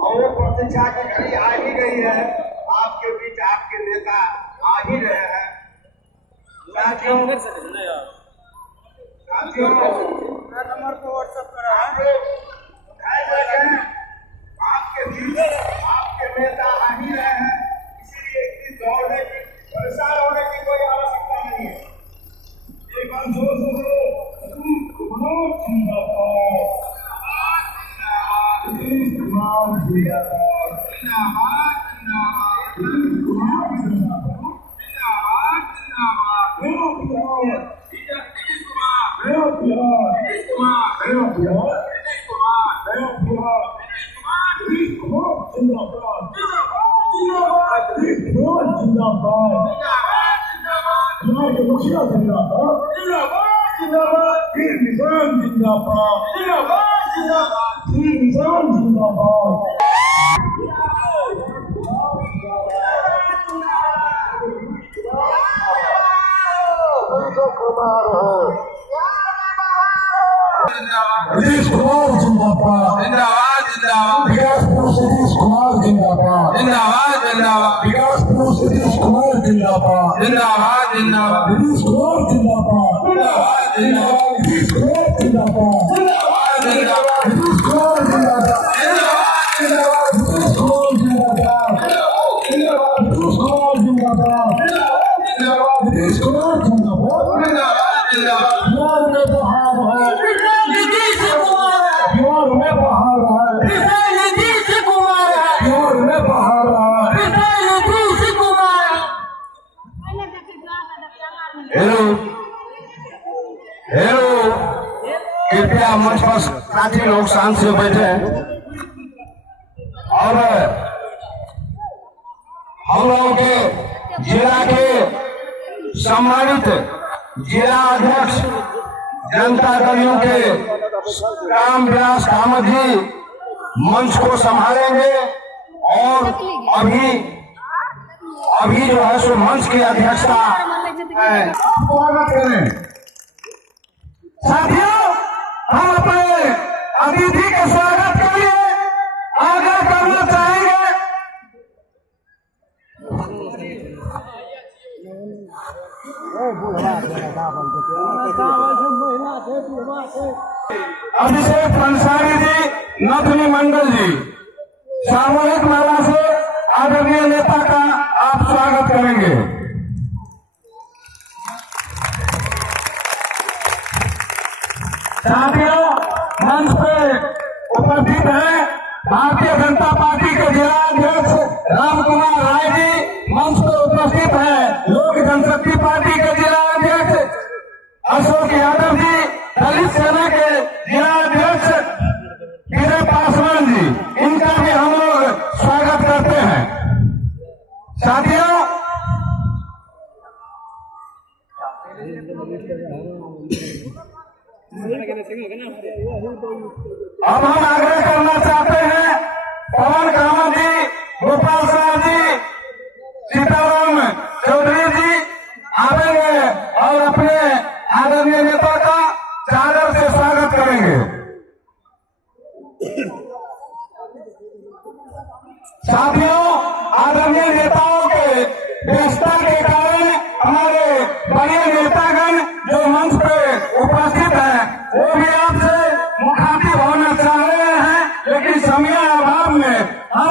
और वो प्रतीक्षा की घड़ी आ ही गई है। आपके बीच आपके नेता आ ही रहे हैं। साथियों नंबर को व्हाट्सएप करा आपके बीच आपके नेता आ ही रहे हैं। इसीलिए इतनी दौड़ने की परेशान होने की कोई आवश्यकता नहीं है। एक बार जोर से मुखिया जिंदाबाद, वीर निजाम जिंदाबाद, वीर निजाम जिंदाबाद। नीतीश कुमार जिंदाबाद, विकासपुर नीतीश कुमार जिंदाबाद, विकासपुर नीतीश कुमार जिंदाबाद, नीतीश कुमार जिंदाबाद, नीतीश कुमार जिंदाबाद, नीतीश कुमार जिंदाबाद, नीतीश कुमार जिंदाबाद, नीतीश कुमार जिंदाबाद, नीतीश कुमार जिंदाबाद। बिहार में बहार है, बिहार में बहार है, नीतीश कुमार है, बिहार में बहार है। नीतीश कुमार। हेलो हेलो, कृपया मंच पर साथी लोग शांत से बैठे और हम लोगों के जिला के सम्मानित जिला अध्यक्ष जनता दलियों के राम विलास कामत जी मंच को संभालेंगे और अभी जो है सो मंच की अध्यक्षता स्वागत करें। साथियों, हम अपने अतिथि के स्वागत के लिए आगे करना चाहेंगे। अभिषेक पंसारी जी, नथनी मंडल जी, सामूहिक माला से आदरणीय नेता का आप स्वागत करेंगे। साथियों, मंच पे उपस्थित हैं भारतीय जनता पार्टी के जिला अध्यक्ष राम कुमार राय जी, मंच पे उपस्थित हैं लोक जनशक्ति पार्टी के जिला अध्यक्ष अशोक यादव जी, दलित सेना के जिला अध्यक्ष विजय पासवान जी, इनका भी हम लोग स्वागत करते हैं। साथियों, अब हम आग्रह करना चाहते हैं पवन कामत जी, गोपाल साहब जी, सीताराम चौधरी जी आवेंगे और अपने आदरणीय नेता का चादर से स्वागत करेंगे। साथियों, आदरणीय नेताओं के व्यस्तता के कारण हमारे बड़े नेतागण जो मंच पे उपस्थित हैं वो भी आपसे मुखातिब होना चाह रहे हैं, लेकिन समय अभाव में हम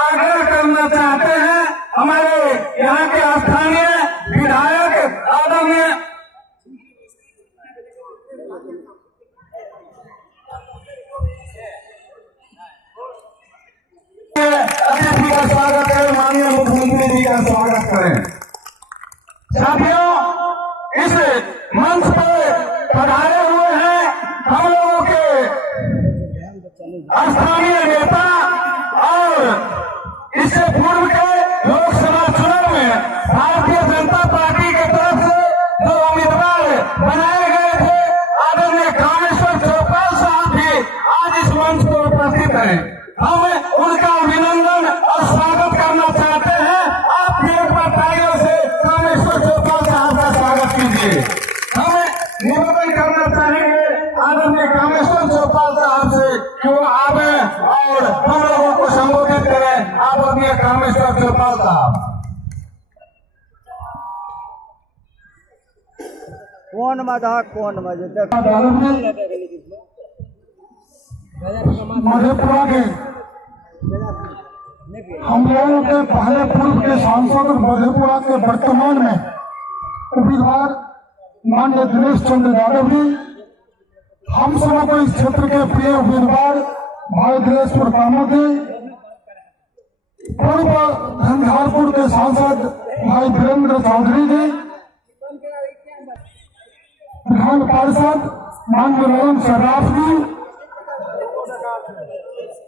आग्रह करना चाहते हैं हमारे यहाँ के स्थानीय विधायक आदरणीय अतिथि का स्वागत करें, माननीय मुख्यमंत्री जी का स्वागत करें। साथियों, इस मंच पर पधारे हुए हैं हम लोगों के स्थानीय नेता और इससे पूर्व के लोकसभा चुनाव में भारतीय जनता पार्टी की तरफ से जो उम्मीदवार बनाए गए थे आदरणीय कामेश्वर चौपाल साहब भी आज इस मंच पर उपस्थित हैं। हम उनका अभिनंदन और स्वागत करना चाहते हैं। आप भी एक बार तालियों से कामेश्वर चौपाल साहब का स्वागत कीजिए। हम निवेदन करना चाहेंगे आदरणीय कामेश्वर चौपाल साहब से कि वो आवे और हम लोगों को संबोधित करें। आप अपने काम शिवपाल साहब। कौन मजा मधेपुरा के हम लोगों के पहले पूर्व के सांसद और मधेपुरा के वर्तमान में उम्मीदवार माननीय दिनेश चंद्र यादव जी, हम सब को इस क्षेत्र के प्रिय उम्मीदवार भाई दिनेश कामत जी, पूर्व झंझारपुर के सांसद भाई वीरेंद्र चौधरी जी, विधान पार्षद माननीय नरेंद्र सर्राफ जी,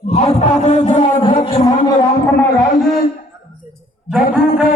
भाजपा के जिला अध्यक्ष माननीय राम कुमार राय जी, जदयू के